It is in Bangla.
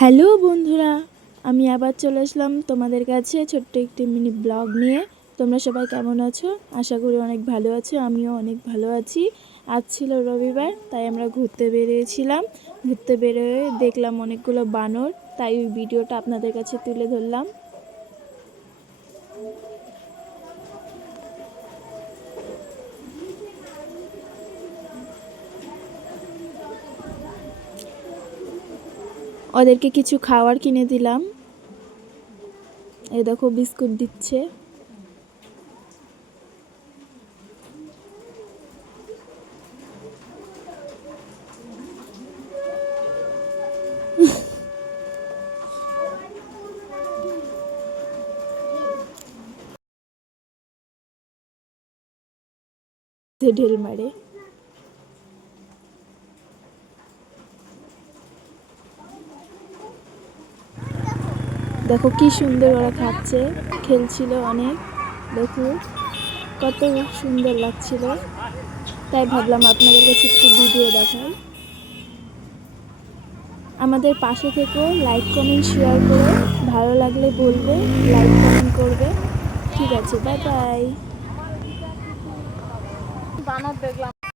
হ্যালো বন্ধুরা, আমি আবার চলে আসলাম তোমাদের কাছে ছোট্ট একটি মিনি ব্লগ নিয়ে। তোমরা সবাই কেমন আছো? আশা করি অনেক ভালো আছো। আমিও অনেক ভালো আছি। আজ ছিল রবিবার, তাই আমরা ঘুরতে বেরিয়েছিলাম। ঘুরতে বেরোয় দেখলাম অনেকগুলো বানর, তাই ওই ভিডিওটা আপনাদের কাছে তুলে ধরলাম। ওদেরকে কিছু খাবার কিনে দিলাম। এই দেখো বিস্কুট দিচ্ছে। ঢেল মারে। দেখো কি সুন্দর ওরা খাচ্ছে, খেলছিল অনেক। দেখো কত সুন্দর লাগছিল, তাই ভাবলাম আপনাদের কাছে একটু ভিডিও দেখাই। আমাদের পাশে থেকেও লাইক কমেন্ট শেয়ার করে, ভালো লাগলে বলবে, লাইক কমেন্ট করবে। ঠিক আছে, বাই বাই।